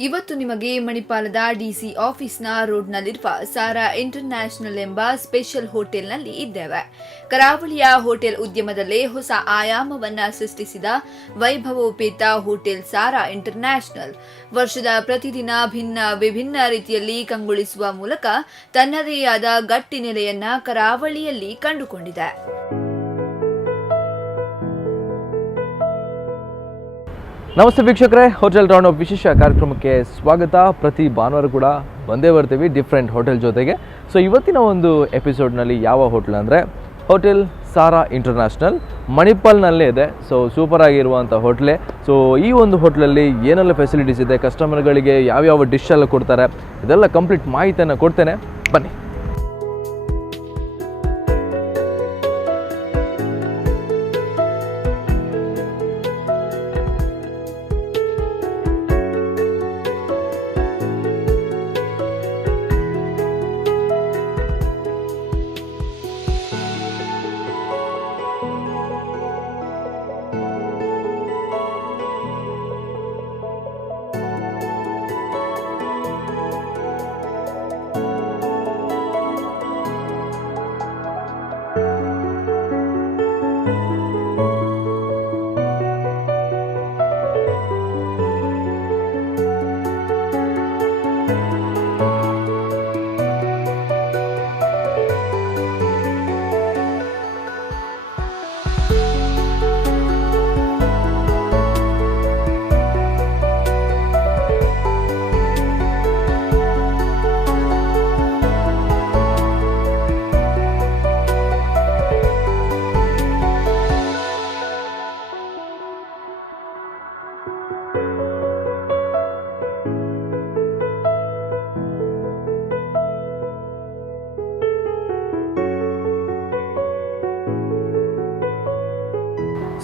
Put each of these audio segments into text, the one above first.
ಇವತ್ತು ನಿಮಗೆ ಮಣಿಪಾಲದ DC ಆಫೀಸ್ನ ರೋಡ್ನಲ್ಲಿರುವ Sara international ಎಂಬ ಸ್ಪೆಷಲ್ ಹೋಟೆಲ್ನಲ್ಲಿ ಇದ್ದೇವೆ. ಕರಾವಳಿಯ ಹೋಟೆಲ್ ಉದ್ಯಮದಲ್ಲೇ ಹೊಸ ಆಯಾಮವನ್ನ ಸೃಷ್ಟಿಸಿದ ವೈಭವೋಪೇತ ಹೋಟೆಲ್ ಸಾರಾ ಇಂಟರ್ನ್ಯಾಷನಲ್ ವರ್ಷದ ಪ್ರತಿದಿನ ವಿಭಿನ್ನ ರೀತಿಯಲ್ಲಿ ಕಂಗೊಳಿಸುವ ಮೂಲಕ ತನ್ನದೇ ಆದ ಗಟ್ಟಿ ನೆಲೆಯನ್ನ ಕರಾವಳಿಯಲ್ಲಿ ಕಂಡುಕೊಂಡಿದೆ. ನಮಸ್ತೆ ವೀಕ್ಷಕರೇ, ಹೋಟೆಲ್ ರೌಂಡಪ್ ವಿಶೇಷ ಕಾರ್ಯಕ್ರಮಕ್ಕೆ ಸ್ವಾಗತ. ಪ್ರತಿ ಭಾನುವಾರ ಕೂಡ ಬಂದೇ ಬರ್ತೀವಿ ಡಿಫ್ರೆಂಟ್ ಹೋಟೆಲ್ ಜೊತೆಗೆ. ಸೊ ಇವತ್ತಿನ ಒಂದು ಎಪಿಸೋಡ್ನಲ್ಲಿ ಯಾವ ಹೋಟೆಲ್ ಅಂದರೆ ಹೋಟೆಲ್ ಸಾರಾ ಇಂಟರ್ನ್ಯಾಷನಲ್ ಮಣಿಪಾಲ್ನಲ್ಲೇ ಇದೆ. ಸೊ ಸೂಪರ್ ಆಗಿರುವಂಥ ಹೋಟ್ಲೆ. ಸೊ ಈ ಒಂದು ಹೋಟ್ಲಲ್ಲಿ ಏನೆಲ್ಲ ಫೆಸಿಲಿಟೀಸ್ ಇದೆ, ಕಸ್ಟಮರ್ಗಳಿಗೆ ಯಾವ್ಯಾವ ಡಿಶ್ ಎಲ್ಲ ಕೊಡ್ತಾರೆ, ಇದೆಲ್ಲ ಕಂಪ್ಲೀಟ್ ಮಾಹಿತಿಯನ್ನು ಕೊಡ್ತೇನೆ, ಬನ್ನಿ.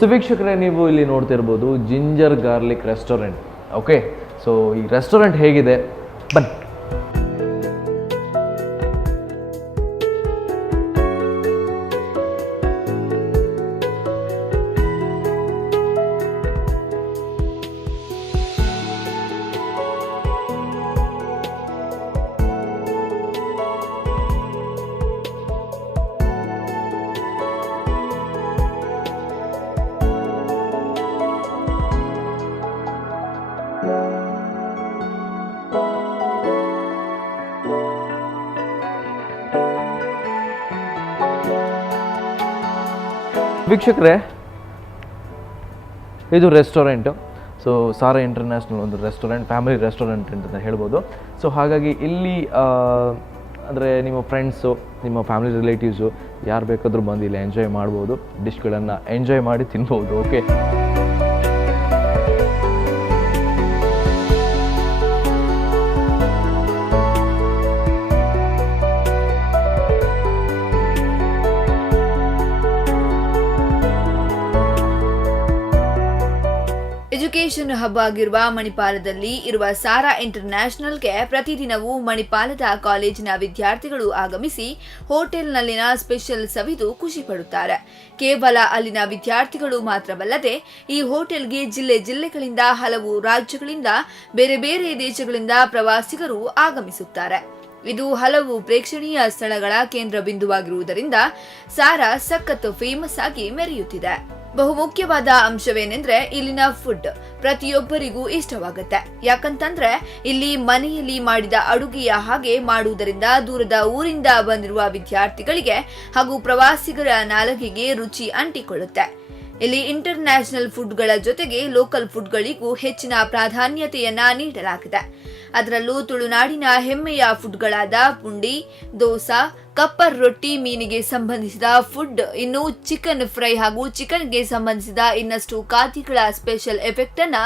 ಸೊ ವೀಕ್ಷಕರೇ, ನೀವು ಇಲ್ಲಿ ನೋಡ್ತಿರ್ಬೋದು ginger garlic restaurant. Okay, so ಈ ರೆಸ್ಟೋರೆಂಟ್ ಹೇಗಿದೆ ಬನ್ನಿ. ವೀಕ್ಷಕರೇ, ಇದು ರೆಸ್ಟೋರೆಂಟು. ಸೊ ಸಾರಾ ಇಂಟರ್ನ್ಯಾಷನಲ್ ಒಂದು ರೆಸ್ಟೋರೆಂಟ್, ಫ್ಯಾಮಿಲಿ ರೆಸ್ಟೋರೆಂಟ್ ಅಂತ ಹೇಳ್ಬೋದು. ಸೊ ಹಾಗಾಗಿ ಇಲ್ಲಿ ಅಂದರೆ ನಿಮ್ಮ ಫ್ರೆಂಡ್ಸು, ನಿಮ್ಮ ಫ್ಯಾಮಿಲಿ ರಿಲೇಟಿವ್ಸು ಯಾರು ಬೇಕಾದರೂ ಬಂದು ಇಲ್ಲಿ ಎಂಜಾಯ್ ಮಾಡ್ಬೋದು, ಡಿಶ್ಗಳನ್ನು ಎಂಜಾಯ್ ಮಾಡಿ ತಿನ್ಬೋದು. ಓಕೆ, ಎಜುಕೇಷನ್ ಹಬ್ ಆಗಿರುವ ಮಣಿಪಾಲದಲ್ಲಿ ಇರುವ ಸಾರಾ ಇಂಟರ್ನ್ಯಾಷನಲ್ಗೆ ಪ್ರತಿದಿನವೂ ಮಣಿಪಾಲದ ಕಾಲೇಜಿನ ವಿದ್ಯಾರ್ಥಿಗಳು ಆಗಮಿಸಿ ಹೋಟೆಲ್ನಲ್ಲಿನ ಸ್ಪೆಷಲ್ ಸವಿದು ಖುಷಿ ಪಡುತ್ತಾರೆ. ಕೇವಲ ಅಲ್ಲಿನ ವಿದ್ಯಾರ್ಥಿಗಳು ಮಾತ್ರವಲ್ಲದೆ ಈ ಹೋಟೆಲ್ಗೆ ಜಿಲ್ಲೆಗಳಿಂದ, ಹಲವು ರಾಜ್ಯಗಳಿಂದ, ಬೇರೆ ಬೇರೆ ದೇಶಗಳಿಂದ ಪ್ರವಾಸಿಗರು ಆಗಮಿಸುತ್ತಾರೆ. ಇದು ಹಲವು ಪ್ರೇಕ್ಷಣೀಯ ಸ್ಥಳಗಳ ಕೇಂದ್ರ ಬಿಂದುವಾಗಿರುವುದರಿಂದ ಸಾರಾ ಸಖತ್ ಫೇಮಸ್ ಆಗಿ ಮೆರೆಯುತ್ತಿದೆ. ಬಹುಮುಖ್ಯವಾದ ಅಂಶವೇನೆಂದ್ರೆ ಇಲ್ಲಿನ ಫುಡ್ ಪ್ರತಿಯೊಬ್ಬರಿಗೂ ಇಷ್ಟವಾಗುತ್ತೆ. ಯಾಕಂತಂದ್ರೆ ಇಲ್ಲಿ ಮನೆಯಲ್ಲಿ ಮಾಡಿದ ಅಡುಗೆಯ ಹಾಗೆ ಮಾಡುವುದರಿಂದ ದೂರದ ಊರಿಂದ ಬಂದಿರುವ ವಿದ್ಯಾರ್ಥಿಗಳಿಗೆ ಹಾಗೂ ಪ್ರವಾಸಿಗರ ನಾಲಿಗೆಗೆ ರುಚಿ ಅಂಟಿಕೊಳ್ಳುತ್ತೆ. ಇಲ್ಲಿ ಇಂಟರ್ನ್ಯಾಷನಲ್ ಫುಡ್ಗಳ ಜೊತೆಗೆ ಲೋಕಲ್ ಫುಡ್ಗಳಿಗೂ ಹೆಚ್ಚಿನ ಪ್ರಾಧಾನ್ಯತೆಯನ್ನ ನೀಡಲಾಗಿದೆ. ಅದರಲ್ಲೂ ತುಳುನಾಡಿನ ಹೆಮ್ಮೆಯ ಫುಡ್ಗಳಾದ ಪುಂಡಿ, ದೋಸಾ, ಕಪ್ಪರ್ ರೊಟ್ಟಿ, ಮೀನಿಗೆ ಸಂಬಂಧಿಸಿದ ಫುಡ್, ಇನ್ನು ಚಿಕನ್ ಫ್ರೈ ಹಾಗೂ ಚಿಕನ್ಗೆ ಸಂಬಂಧಿಸಿದ ಇನ್ನಷ್ಟು ಖಾದ್ಯಗಳ ಸ್ಪೆಷಲ್ ಎಫೆಕ್ಟ್ ಅನ್ನ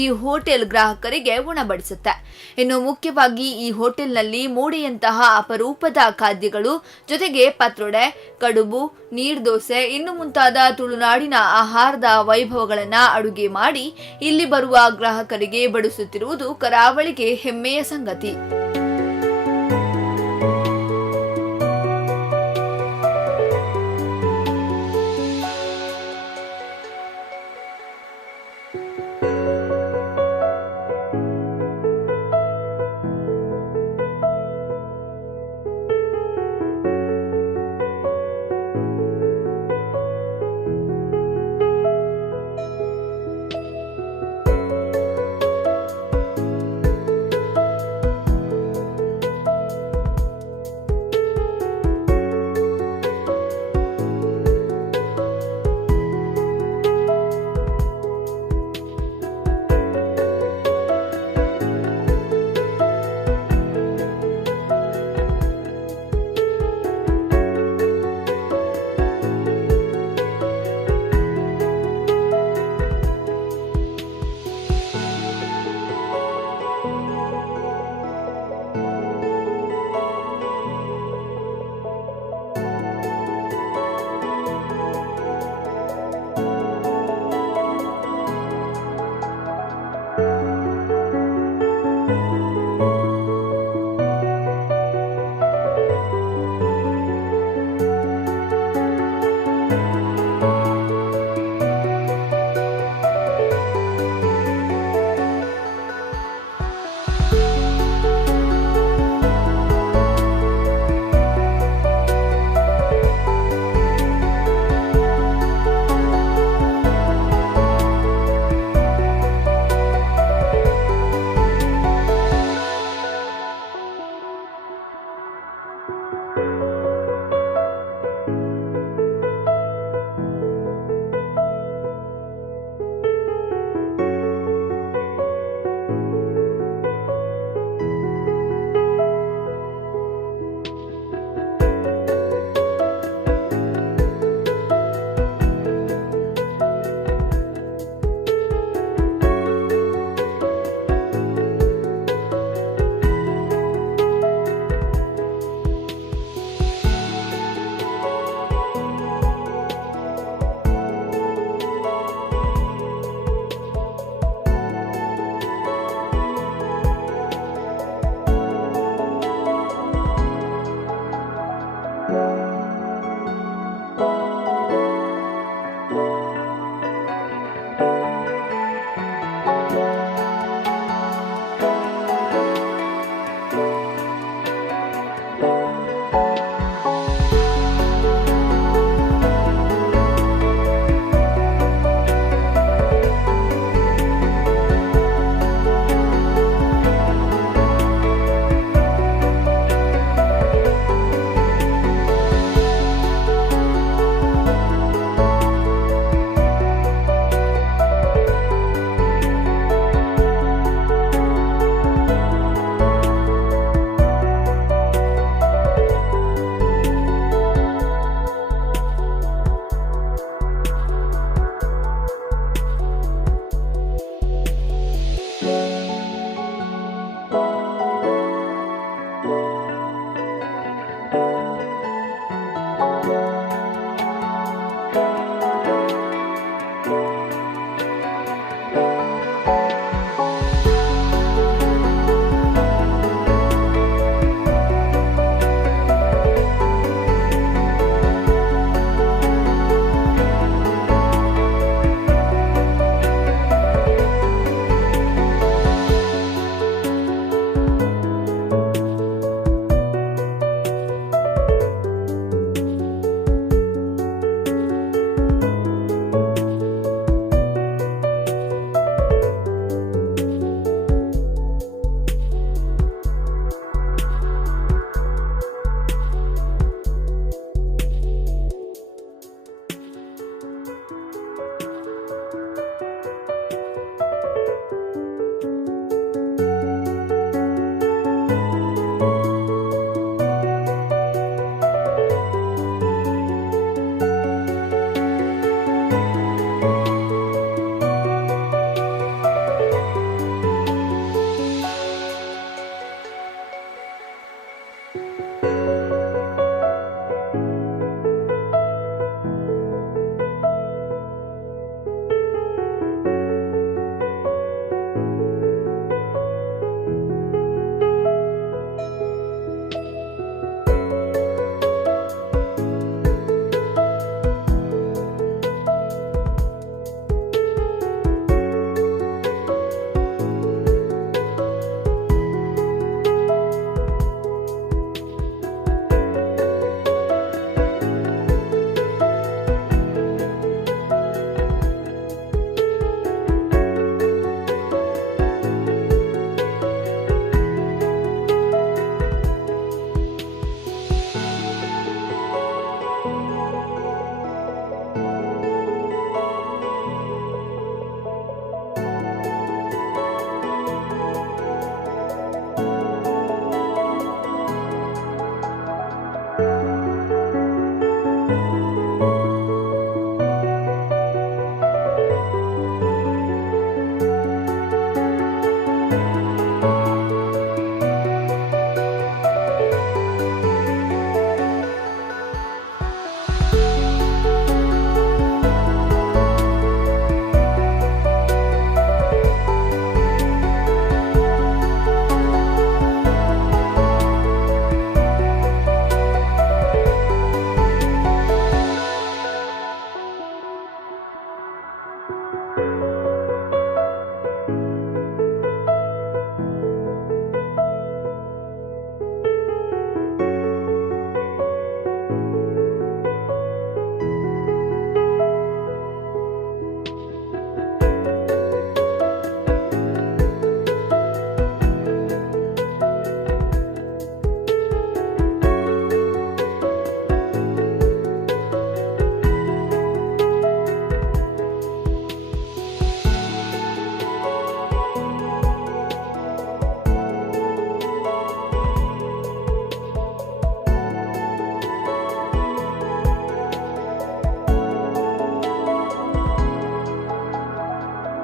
ಈ ಹೋಟೆಲ್ ಗ್ರಾಹಕರಿಗೆ ಉಣಬಡಿಸುತ್ತೆ. ಇನ್ನು ಮುಖ್ಯವಾಗಿ ಈ ಹೋಟೆಲ್ನಲ್ಲಿ ಮೂಡೆಯಂತಹ ಅಪರೂಪದ ಖಾದ್ಯಗಳು ಜೊತೆಗೆ ಪತ್ರೊಡೆ, ಕಡುಬು, ನೀರ್ದೋಸೆ ಇನ್ನು ಮುಂತಾದ ತುಳುನಾಡಿನ ಆಹಾರದ ವೈಭವಗಳನ್ನ ಅಡುಗೆ ಮಾಡಿ ಇಲ್ಲಿ ಬರುವ ಗ್ರಾಹಕರಿಗೆ ಬಡಿಸುತ್ತಿರುವುದು ಕರಾವಳಿಗೆ ಹೆಮ್ಮೆಯ ಸಂಗತಿ.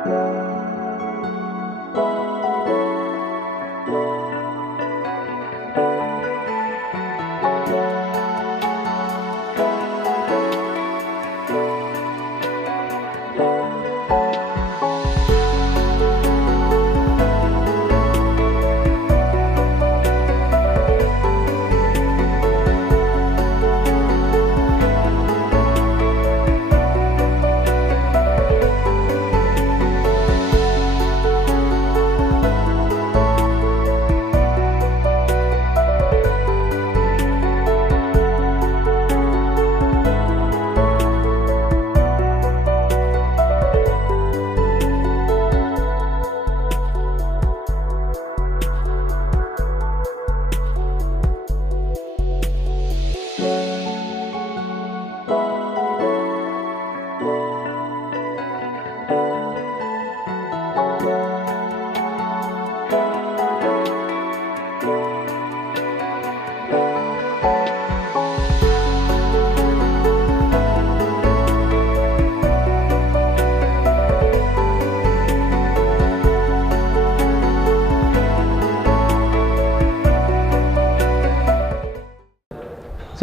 ಸೊ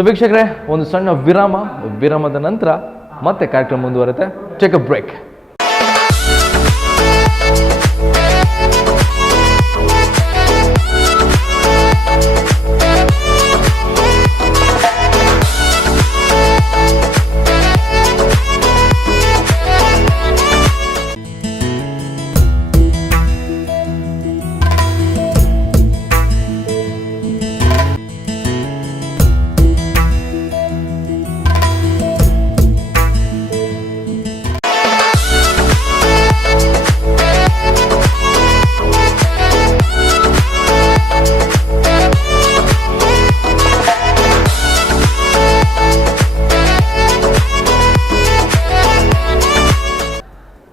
ವೀಕ್ಷಕರೇ, ಒಂದು ಸಣ್ಣ ವಿರಾಮದ ನಂತರ ಮತ್ತೆ ಕಾರ್ಯಕ್ರಮ ಮುಂದುವರುತ್ತೆ. Take a break.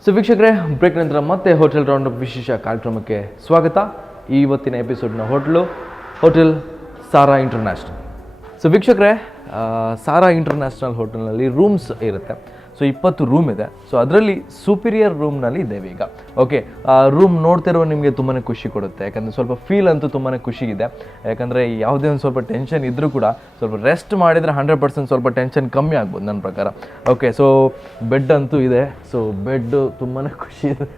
ಸೊ ವೀಕ್ಷಕರೇ, ಬ್ರೇಕ್ ನಂತರ ಮತ್ತೆ ಹೋಟೆಲ್ ರೌಂಡಪ್ ವಿಶೇಷ ಕಾರ್ಯಕ್ರಮಕ್ಕೆ ಸ್ವಾಗತ. ಇವತ್ತಿನ ಎಪಿಸೋಡ್ನ ಹೋಟೆಲ್ ಸಾರಾ ಇಂಟರ್ನ್ಯಾಷನಲ್. ಸೊ ವೀಕ್ಷಕರೇ, ಸಾರಾ ಇಂಟರ್ನ್ಯಾಷನಲ್ ಹೋಟೆಲ್ನಲ್ಲಿ ರೂಮ್ಸ್ ಇರುತ್ತೆ. ಸೊ 20 ರೂಮ್ ಇದೆ. ಸೊ ಅದರಲ್ಲಿ ಸುಪೀರಿಯರ್ ರೂಮ್ನಲ್ಲಿ ಇದ್ದೇವೆ ಈಗ. ಓಕೆ, ರೂಮ್ ನೋಡ್ತಿರೋ ನಿಮಗೆ ತುಂಬಾ ಖುಷಿ ಕೊಡುತ್ತೆ. ಯಾಕಂದರೆ ಸ್ವಲ್ಪ ಫೀಲ್ ಅಂತೂ ತುಂಬಾ ಖುಷಿ ಇದೆ. ಯಾಕಂದರೆ ಯಾವುದೇ ಒಂದು ಸ್ವಲ್ಪ ಟೆನ್ಷನ್ ಇದ್ದರೂ ಕೂಡ ಸ್ವಲ್ಪ ರೆಸ್ಟ್ ಮಾಡಿದರೆ 100% ಸ್ವಲ್ಪ ಟೆನ್ಷನ್ ಕಮ್ಮಿ ಆಗ್ಬೋದು ನನ್ನ ಪ್ರಕಾರ. ಓಕೆ, ಸೊ ಬೆಡ್ ಅಂತೂ ಇದೆ. ಸೊ ಬೆಡ್ಡು ತುಂಬಾ ಖುಷಿ ಇದೆ,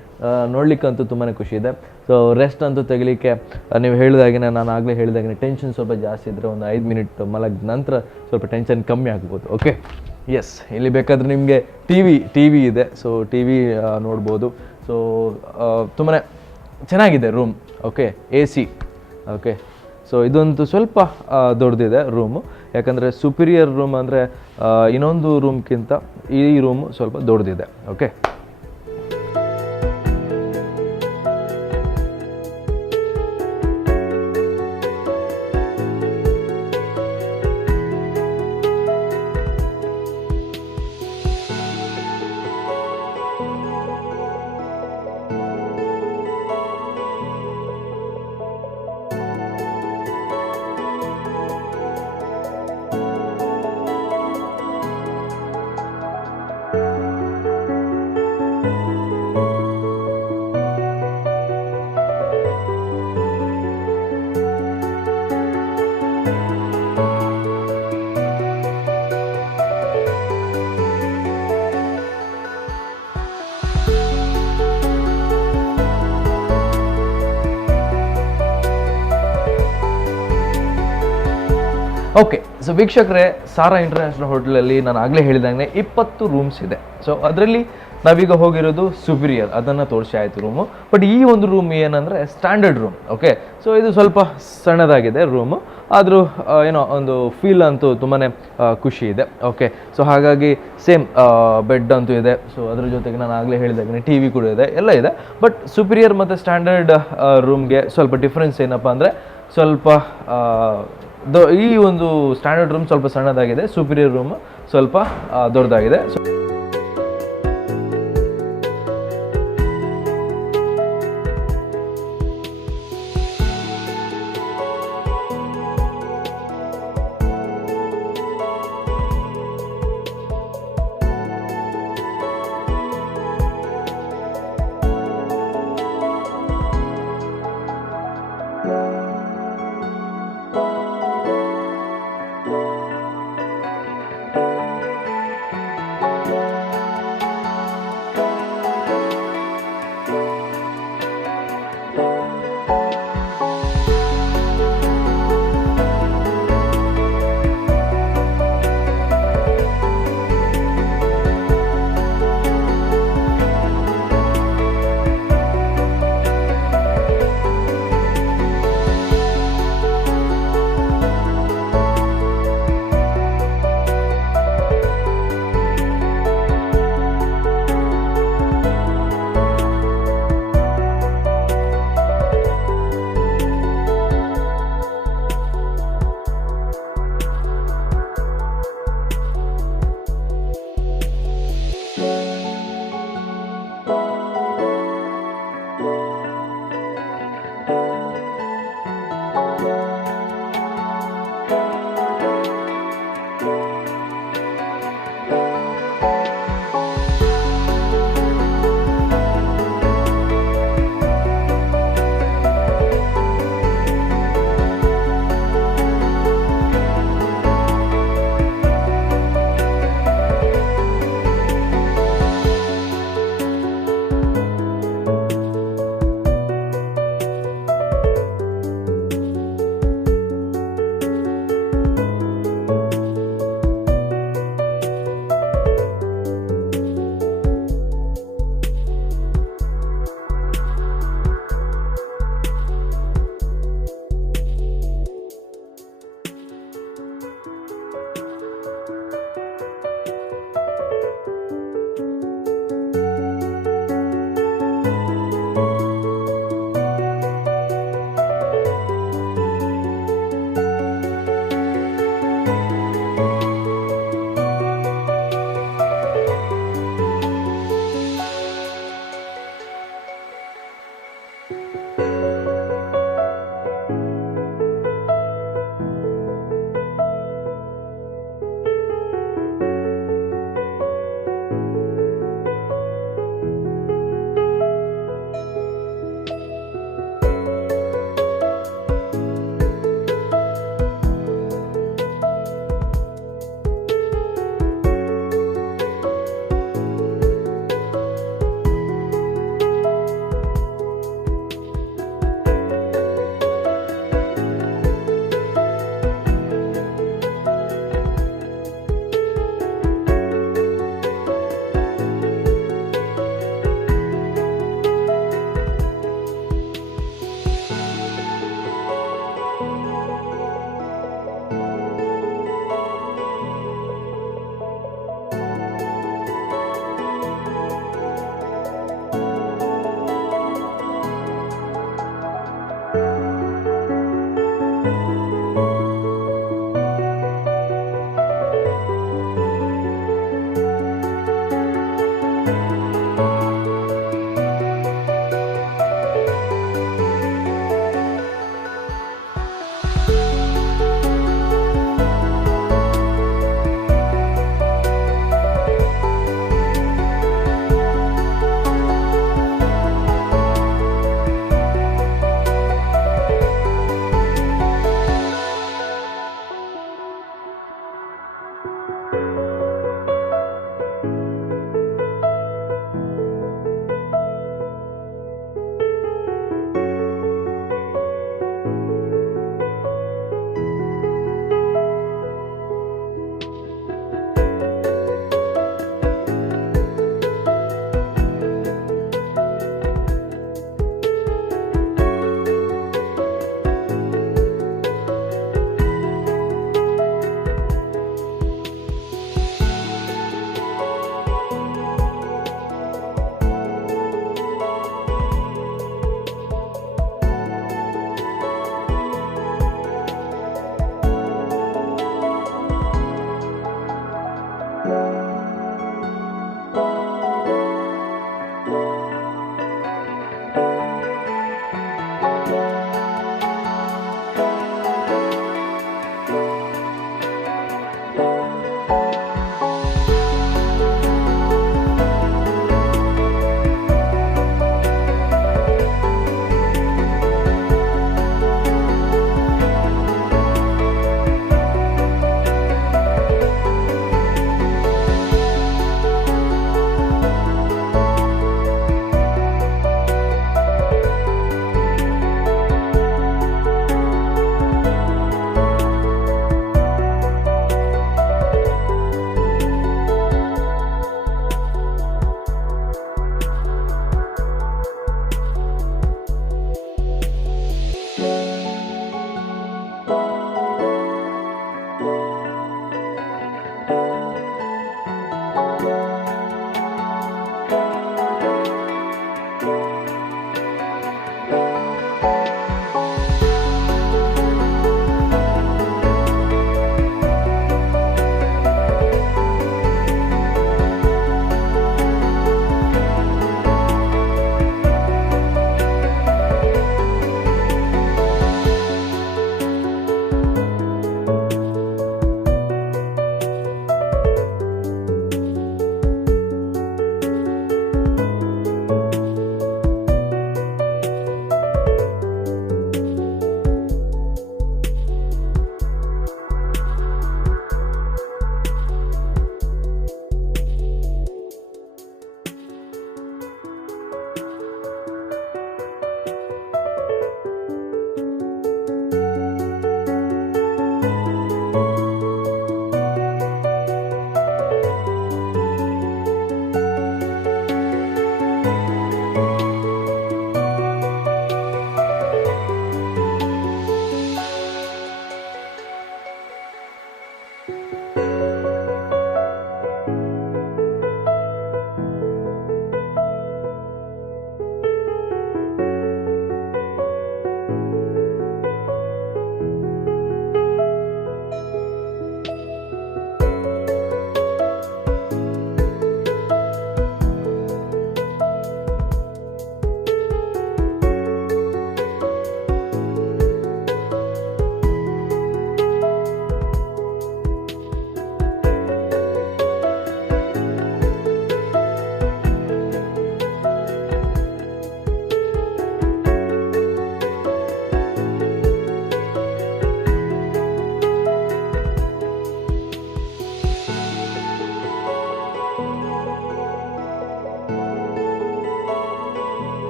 ನೋಡ್ಲಿಕ್ಕಂತೂ ತುಂಬಾ ಖುಷಿ ಇದೆ. ಸೊ ರೆಸ್ಟ್ ಅಂತೂ ತೆಗಿಲಿಕ್ಕೆ ನೀವು ಹೇಳಿದಾಗೆ, ನಾನು ಆಗಲೇ ಹೇಳಿದಾಗೆ ಟೆನ್ಷನ್ ಸ್ವಲ್ಪ ಜಾಸ್ತಿ ಇದ್ದರೆ ಒಂದು 5 ಮಿನಿಟ್ ಮಲಗಿದ ನಂತರ ಸ್ವಲ್ಪ ಟೆನ್ಷನ್ ಕಮ್ಮಿ ಆಗ್ಬೋದು. ಓಕೆ, ಎಸ್, ಇಲ್ಲಿ ಬೇಕಾದರೆ ನಿಮಗೆ ಟಿ ವಿ ಇದೆ. ಸೊ ಟಿ ವಿ ನೋಡ್ಬೋದು. ಸೊ ತುಂಬಾ ಚೆನ್ನಾಗಿದೆ room. Okay, AC. Okay, so ಇದಂತೂ ಸ್ವಲ್ಪ ದೊಡ್ಡದಿದೆ ರೂಮು. ಯಾಕಂದರೆ ಸುಪೀರಿಯರ್ ರೂಮ್ ಅಂದರೆ ಇನ್ನೊಂದು ರೂಮ್ಗಿಂತ ಈ ರೂಮು ಸ್ವಲ್ಪ ದೊಡ್ಡದಿದೆ. Okay, okay. ಸೊ ವೀಕ್ಷಕರೇ, ಸಾರಾ ಇಂಟರ್ನ್ಯಾಷನಲ್ ಹೋಟೆಲಲ್ಲಿ ನಾನು ಆಗಲೇ ಹೇಳಿದಂಗೆ 20 ರೂಮ್ಸ್ ಇದೆ. ಸೊ ಅದರಲ್ಲಿ ನಾವೀಗ ಹೋಗಿರೋದು ಸುಪೀರಿಯರ್, ಅದನ್ನು ತೋರಿಸಿ ಆಯಿತು ರೂಮು. ಬಟ್ ಈ ಒಂದು ರೂಮ್ ಏನಂದರೆ ಸ್ಟ್ಯಾಂಡರ್ಡ್ ರೂಮ್. ಓಕೆ, ಸೊ ಇದು ಸ್ವಲ್ಪ ಸಣ್ಣದಾಗಿದೆ ರೂಮು, ಆದರೂ ಏನೋ ಒಂದು ಫೀಲ್ ಅಂತೂ ತುಂಬಾ ಖುಷಿ ಇದೆ. ಓಕೆ, ಸೊ ಹಾಗಾಗಿ ಸೇಮ್ ಬೆಡ್ ಅಂತೂ ಇದೆ. ಸೊ ಅದ್ರ ಜೊತೆಗೆ ನಾನು ಆಗಲೇ ಹೇಳಿದಾಗೆ ಟಿ ವಿ ಕೂಡ ಇದೆ, ಎಲ್ಲ ಇದೆ. ಬಟ್ ಸುಪೀರಿಯರ್ ಮತ್ತು ಸ್ಟ್ಯಾಂಡರ್ಡ್ ರೂಮ್ಗೆ ಸ್ವಲ್ಪ ಡಿಫ್ರೆನ್ಸ್ ಏನಪ್ಪ ಅಂದರೆ, ಸ್ವಲ್ಪ ಈ ಒಂದು ಸ್ಟ್ಯಾಂಡರ್ಡ್ ರೂಮ್ ಸ್ವಲ್ಪ ಸಣ್ಣದಾಗಿದೆ, ಸುಪೀರಿಯರ್ ರೂಮ್ ಸ್ವಲ್ಪ ದೊಡ್ಡದಾಗಿದೆ.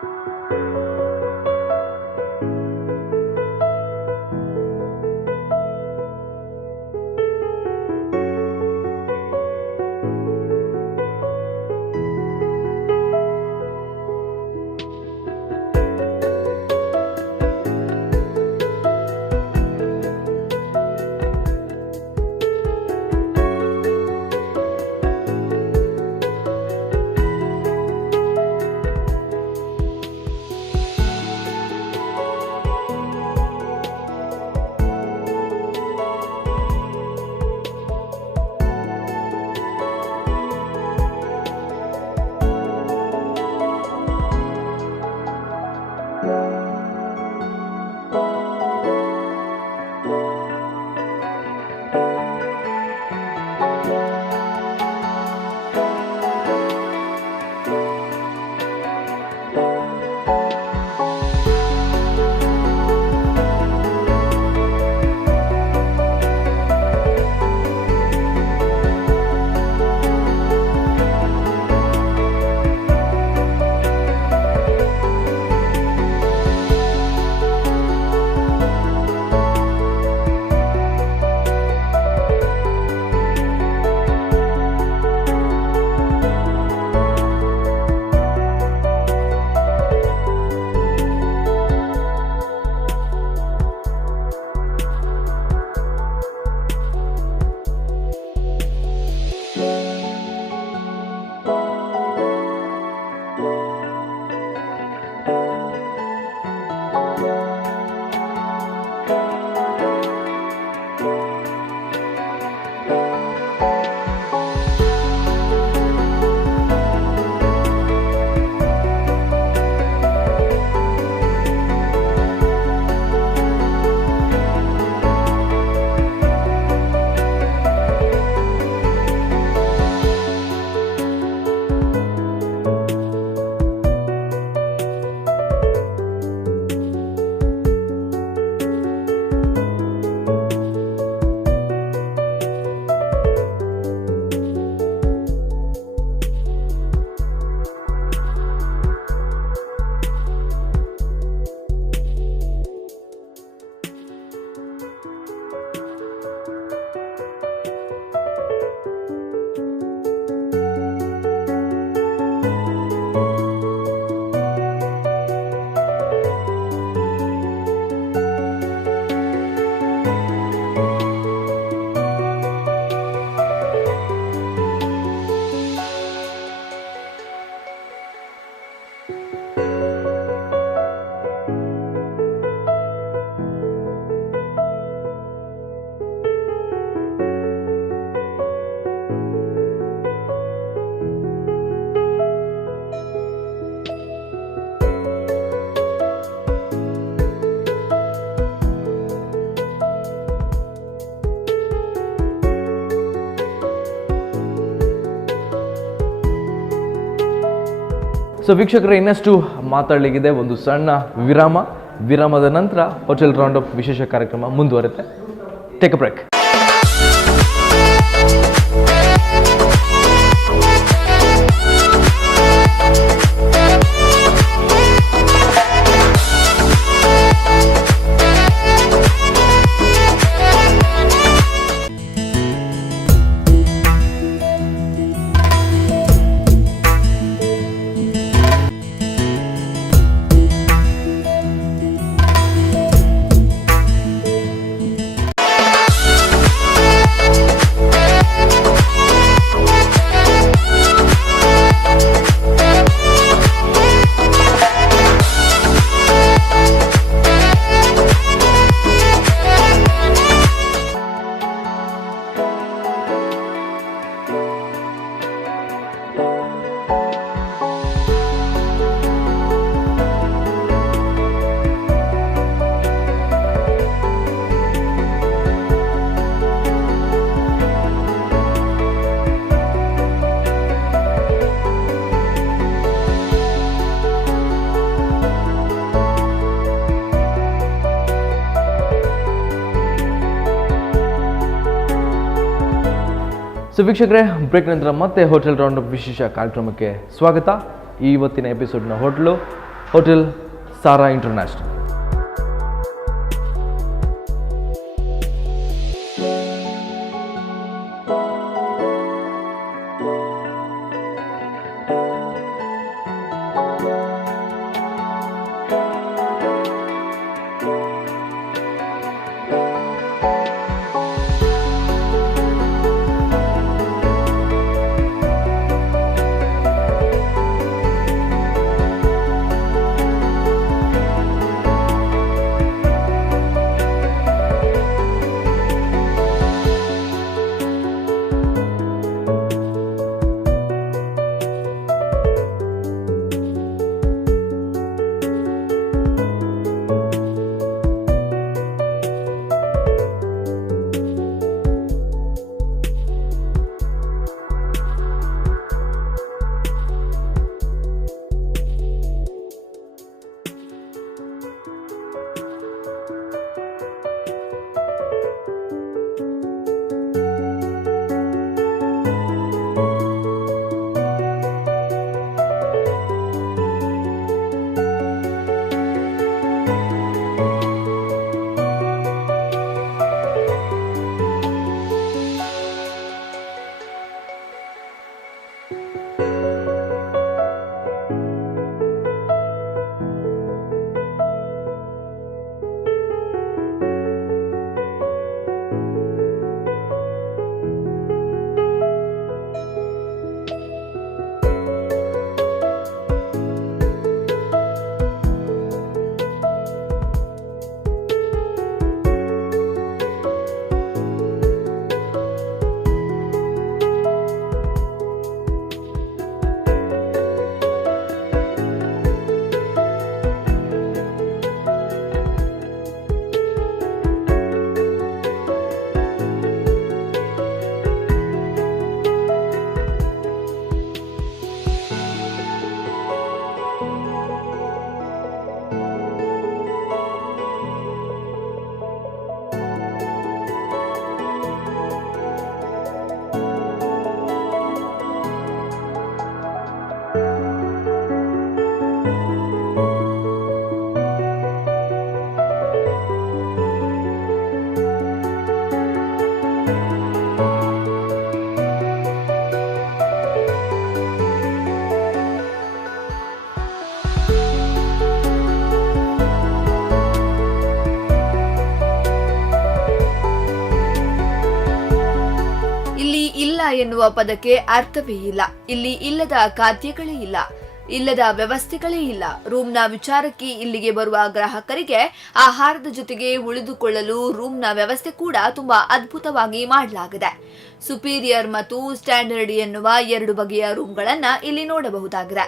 ಸೊ ವೀಕ್ಷಕರೇ, ಇನ್ನಷ್ಟು ಮಾತಾಡಲಿಕ್ಕಿದೆ, ಒಂದು ಸಣ್ಣ ವಿರಾಮದ ನಂತರ ಹೋಟೆಲ್ ರೌಂಡಪ್ ವಿಶೇಷ ಕಾರ್ಯಕ್ರಮ ಮುಂದುವರುತ್ತೆ. Take a break. ಸೊ ವೀಕ್ಷಕರೇ, ಬ್ರೇಕ್ ನಂತರ ಮತ್ತೆ ಹೋಟೆಲ್ ರೌಂಡಪ್ ವಿಶೇಷ ಕಾರ್ಯಕ್ರಮಕ್ಕೆ ಸ್ವಾಗತ. ಇವತ್ತಿನ ಎಪಿಸೋಡ್ನ ಹೋಟೆಲು ಹೋಟೆಲ್ ಸಾರಾ ಇಂಟರ್ನ್ಯಾಷನಲ್. ಎನ್ನುವ ಪದಕ್ಕೆ ಅರ್ಥವೇ ಇಲ್ಲ. ಇಲ್ಲಿ ಇಲ್ಲದ ಖಾದ್ಯಗಳೇ ಇಲ್ಲ, ಇಲ್ಲದ ವ್ಯವಸ್ಥೆಗಳೇ ಇಲ್ಲ. ರೂಮ್ನ ವಿಚಾರಕ್ಕೆ ಇಲ್ಲಿಗೆ ಬರುವ ಗ್ರಾಹಕರಿಗೆ ಆಹಾರದ ಜೊತೆಗೆ ಉಳಿದುಕೊಳ್ಳಲು ರೂಮ್ನ ವ್ಯವಸ್ಥೆ ಕೂಡ ತುಂಬಾ ಅದ್ಭುತವಾಗಿ ಮಾಡಲಾಗಿದೆ. ಸುಪೀರಿಯರ್ ಮತ್ತು ಸ್ಟ್ಯಾಂಡರ್ಡ್ ಎನ್ನುವ 2 ಬಗೆಯ ರೂಮ್ಗಳನ್ನ ಇಲ್ಲಿ ನೋಡಬಹುದಾಗಿದೆ.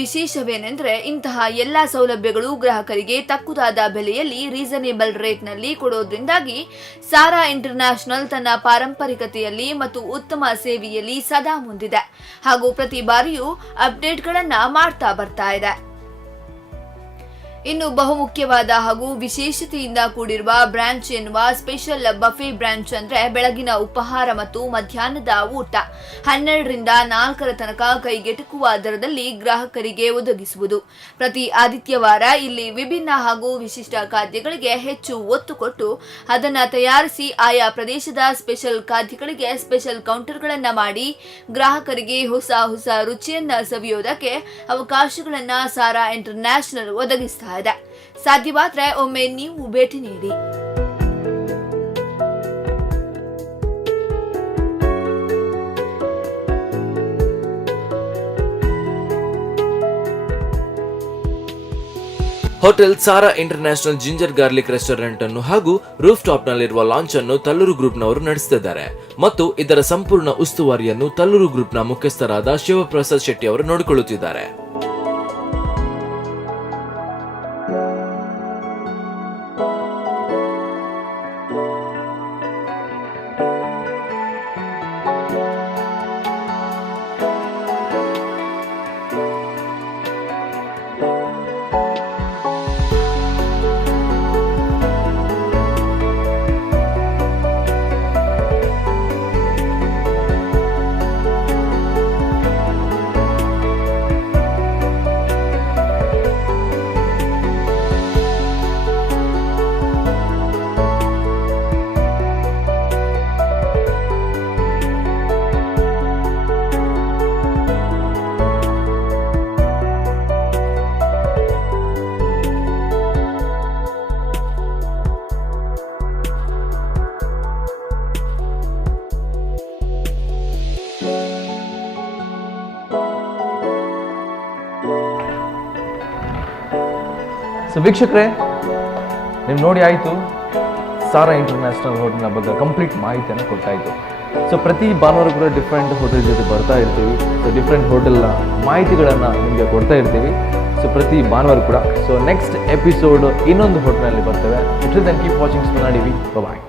ವಿಶೇಷವೇನೆಂದರೆ ಇಂತಹ ಎಲ್ಲಾ ಸೌಲಭ್ಯಗಳು ಗ್ರಾಹಕರಿಗೆ ತಕ್ಕುದಾದ ಬೆಲೆಯಲ್ಲಿ ರೀಸನೇಬಲ್ ರೇಟ್ನಲ್ಲಿ ಕೊಡೋದ್ರಿಂದಾಗಿ ಸಾರಾ ಇಂಟರ್ನ್ಯಾಷನಲ್ ತನ್ನ ಪಾರಂಪರಿಕತೆಯಲ್ಲಿ ಮತ್ತು ಉತ್ತಮ ಸೇವೆಯಲ್ಲಿ ಸದಾ ಮುಂದಿದೆ ಹಾಗೂ ಪ್ರತಿ ಬಾರಿಯೂ ಅಪ್ಡೇಟ್ಗಳನ್ನ ಮಾಡ್ತಾ ಬರ್ತಾ ಇದೆ. ಇನ್ನು ಬಹುಮುಖ್ಯವಾದ ಹಾಗೂ ವಿಶೇಷತೆಯಿಂದ ಕೂಡಿರುವ ಬ್ರಾಂಚ್ ಎನ್ನುವ ಸ್ಪೆಷಲ್ ಬಫೆ ಬ್ರಾಂಚ್ ಅಂದ್ರೆ ಬೆಳಗಿನ ಉಪಹಾರ ಮತ್ತು ಮಧ್ಯಾಹ್ನದ ಊಟ 12ರಿಂದ 4 ತನಕ ಕೈಗೆಟುಕುವ ದರದಲ್ಲಿ ಗ್ರಾಹಕರಿಗೆ ಒದಗಿಸುವುದು. ಪ್ರತಿ ಆದಿತ್ಯವಾರ ಇಲ್ಲಿ ವಿಭಿನ್ನ ಹಾಗೂ ವಿಶಿಷ್ಟ ಖಾದ್ಯಗಳಿಗೆ ಹೆಚ್ಚು ಒತ್ತು ಕೊಟ್ಟು ಅದನ್ನು ತಯಾರಿಸಿ ಆಯಾ ಪ್ರದೇಶದ ಸ್ಪೆಷಲ್ ಖಾದ್ಯಗಳಿಗೆ ಸ್ಪೆಷಲ್ ಕೌಂಟರ್ಗಳನ್ನ ಮಾಡಿ ಗ್ರಾಹಕರಿಗೆ ಹೊಸ ಹೊಸ ರುಚಿಯನ್ನ ಸವಿಯೋದಕ್ಕೆ ಅವಕಾಶಗಳನ್ನ ಸಾರಾ ಇಂಟರ್ನ್ಯಾಷನಲ್ ಒದಗಿಸ್ತಾರೆ. ಸಾಧ್ಯವಾದ್ರೆ ಒಮ್ಮೆ ನೀವು ಭೇಟಿ ನೀಡಿ. Hotel Sara international ginger garlic restaurant ಅನ್ನು ಹಾಗೂ ರೂಫ್ ಟಾಪ್ ನಲ್ಲಿರುವ ಲಾಂಚ್ ಅನ್ನು ತಲ್ಲೂರು ಗ್ರೂಪ್ನವರು ನಡೆಸುತ್ತಿದ್ದಾರೆ ಮತ್ತು ಇದರ ಸಂಪೂರ್ಣ ಉಸ್ತುವಾರಿಯನ್ನು ತಲ್ಲೂರು ಗ್ರೂಪ್ನ ಮುಖ್ಯಸ್ಥರಾದ ಶಿವಪ್ರಸಾದ್ ಶೆಟ್ಟಿ ಅವರು ನೋಡಿಕೊಳ್ಳುತ್ತಿದ್ದಾರೆ. ಸೊ ವೀಕ್ಷಕರೇ, ನೀವು ನೋಡಿ ಆಯಿತು, ಸಾರಾ ಇಂಟರ್ನ್ಯಾಷನಲ್ ಹೋಟೆಲ್ನ ಬಗ್ಗೆ ಕಂಪ್ಲೀಟ್ ಮಾಹಿತಿಯನ್ನು ಕೊಟ್ಟಾಯಿತು. ಸೊ ಪ್ರತಿ ಭಾನುವಾರ ಕೂಡ ಡಿಫ್ರೆಂಟ್ ಹೋಟೆಲ್ ಜೊತೆ ಬರ್ತಾ ಇರ್ತೀವಿ. ಸೊ ಡಿಫ್ರೆಂಟ್ ಹೋಟೆಲ್ನ ಮಾಹಿತಿಗಳನ್ನು ನಿಮಗೆ ಕೊಡ್ತಾ ಇರ್ತೀವಿ. ಸೊ ಪ್ರತಿ ಭಾನುವಾರ ಕೂಡ. ಸೊ ನೆಕ್ಸ್ಟ್ ಎಪಿಸೋಡ್ ಇನ್ನೊಂದು ಹೋಟೆಲ್ನಲ್ಲಿ ಬರ್ತೇವೆ. ಕೀಪ್ ವಾಚಿಂಗ್ ಸ್ಪಂದನ ಟಿವಿ. ಬಾಯ್.